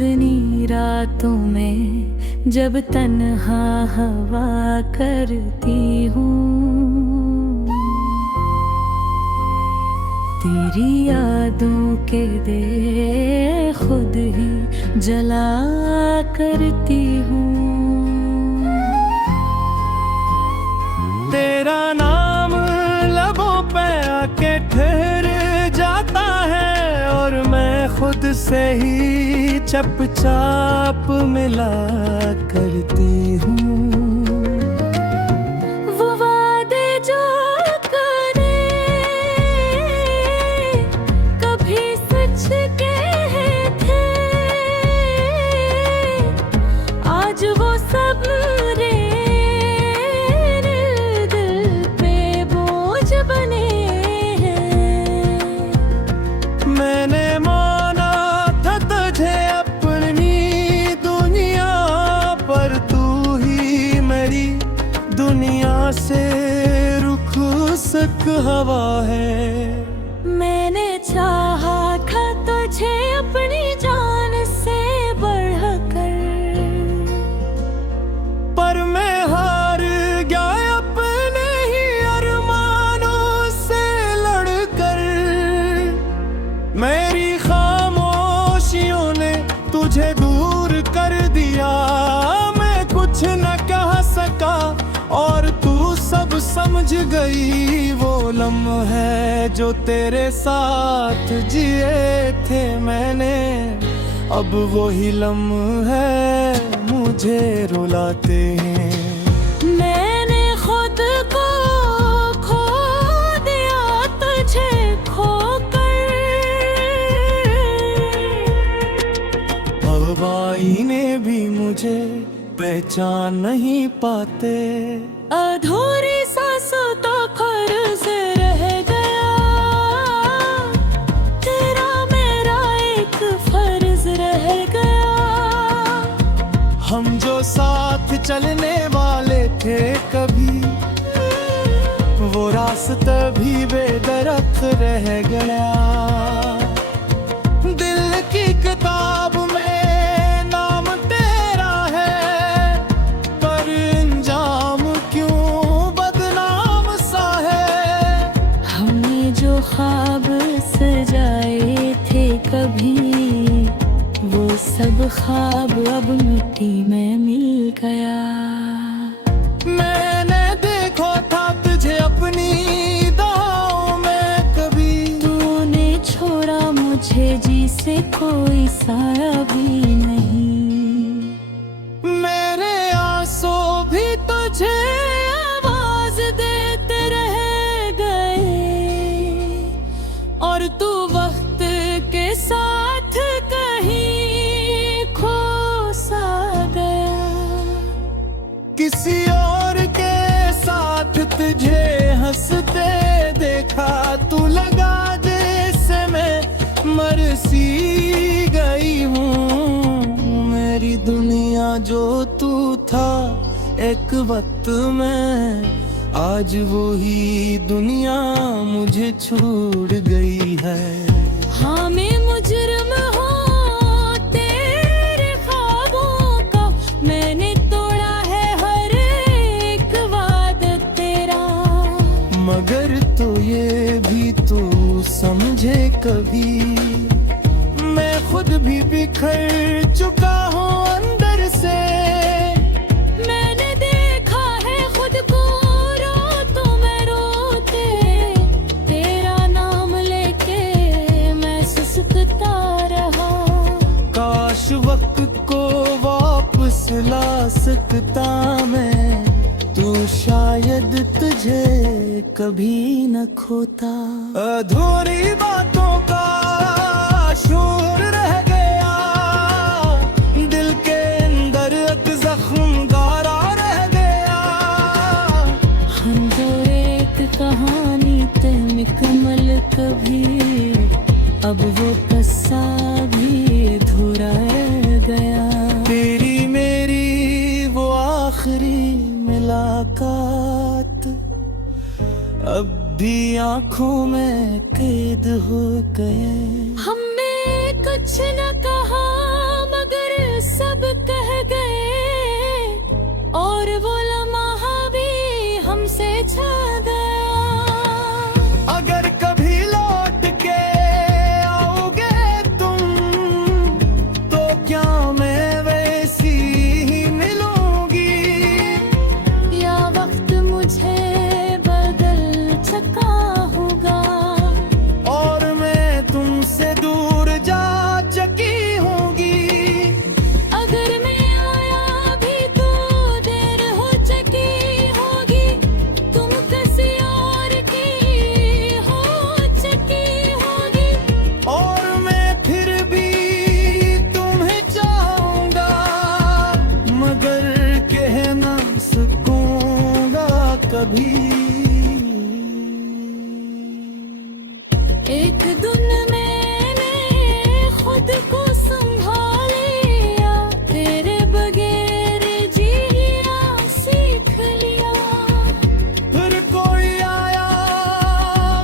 चांदनी रातों में जब तन्हा हवा करती हूँ, तेरी यादों के दे खुद ही जला करती हूँ। तेरा नाम लबों पे आके ठहर जाता है और मैं खुद से ही चपचाप मिला करती हूँ। वो वादे जो करे कभी सच कहे थे, आज वो सब दुनिया से रुखसत हवा है। मैंने चाहा था तुझे अपनी जान से बढ़कर, पर मैं हार गया अपने ही अरमानों से लड़कर। मेरी खामोशियों ने तुझे दूर कर दिया, मैं कुछ न कह सका और तू सब समझ गई। वो लम्हे जो तेरे साथ जिए थे मैंने, अब वही लम्हे मुझे रुलाते हैं। मैंने खुद को खो दिया तुझे खोकर, हवाई ने भी मुझे पहचान नहीं पाते। अधूरी सांसों तो कर्ज रह गया, तेरा मेरा एक फर्ज रह गया। हम जो साथ चलने वाले थे कभी, वो रास्ता भी बेदरख्त रह गया। दिल की किताब में ख्वाब सजाए थे कभी, वो सब ख्वाब अब मिट्टी में मिल गया। मैंने देखा था तुझे अपनी दुआओं में कभी, तूने छोड़ा मुझे जिसे कोई साया भी नहीं। मेरे आंसू भी तुझे और तू वक्त के साथ कहीं खो सा गया। किसी और के साथ तुझे हंसते देखा, तू लगा जैसे मैं मर सी गई हूँ। मेरी दुनिया जो तू था एक वक्त में, आज वो ही दुनिया मुझे छोड़ गई है। हाँ मैं मुजरिम हूँ तेरे ख्वाबों का, मैंने तोड़ा है हर एक वादा तेरा। मगर तो ये भी तू समझे कभी, मैं खुद भी बिखर चुका हूँ अंदर से। वक्त को वापस ला सकता मैं, तू शायद तुझे कभी न खोता। अधूरी बातों का शोर रह गया, दिल के अंदर एक जख्म गारा रह गया। हम दो एक कहानी तय मुकम्मल कभी, अब वो कस्सा भी अधूरा रह गया। तेरी मेरी वो आखिरी मुलाकात अब भी आंखों में कैद हो गए। हमने कुछ न कहा मगर सब कह गए और वो लम्हा भी हमसे छा गया। अगर कभी लौट के आओगे तुम तो क्या मैं वैसी ही मिलूंगी, या वक्त मुझे बदल चुका होगा और मैं तुमसे दूर जा चुकी होंगी। अगर मैं आया भी तो देर हो चुकी होगी, तुम किसी और की हो चुकी होगी। और मैं फिर भी तुम्हें चाहूंगा मगर कह ना सकूंगा कभी। एक दिन मैंने खुद को संभालिया, तेरे बगैर जीना सीख लिया। फिर कोई आया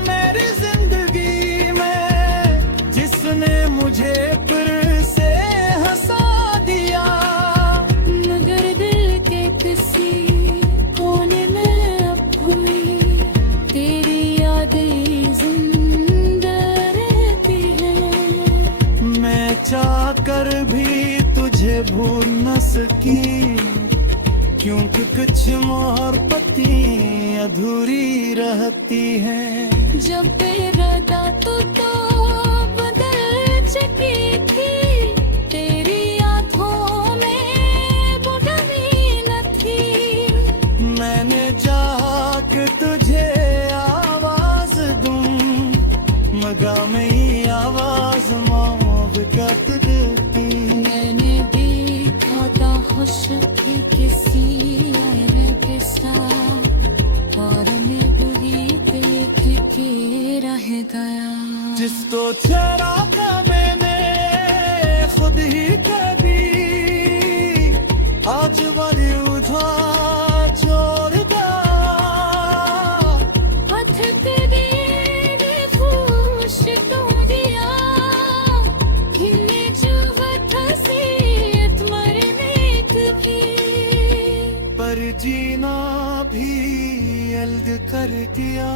मेरी जिंदगी में जिसने मुझे फिर से हंसा दिया, मगर दिल के किसी कोने में अब हुई तेरी यादें जिंदा रहती हैं। मैं चाह कर भी तुझे भूल न सकी क्योंकि कुछ मोहब्बतें अधूरी रहती हैं। जब बेरदा तो बदल चुकी थी, तेरी आंखों में वो कमी न थी। मैंने चाहा कि तुझे आवाज दूं मगर मेरी आवाज मोहब्बत देती। मैंने देखा था खुश थी किसी और के साथ, और मैं बुरी देख के रह गया। जिसको चेहरा था मैंने खुद ही कह दी, आज बड़ी उधार छोड़ दिया। हाथ तेरे फूश तो दिया, हिन्ने जो वसीयत मरने की। पर जीना भी अलग कर दिया।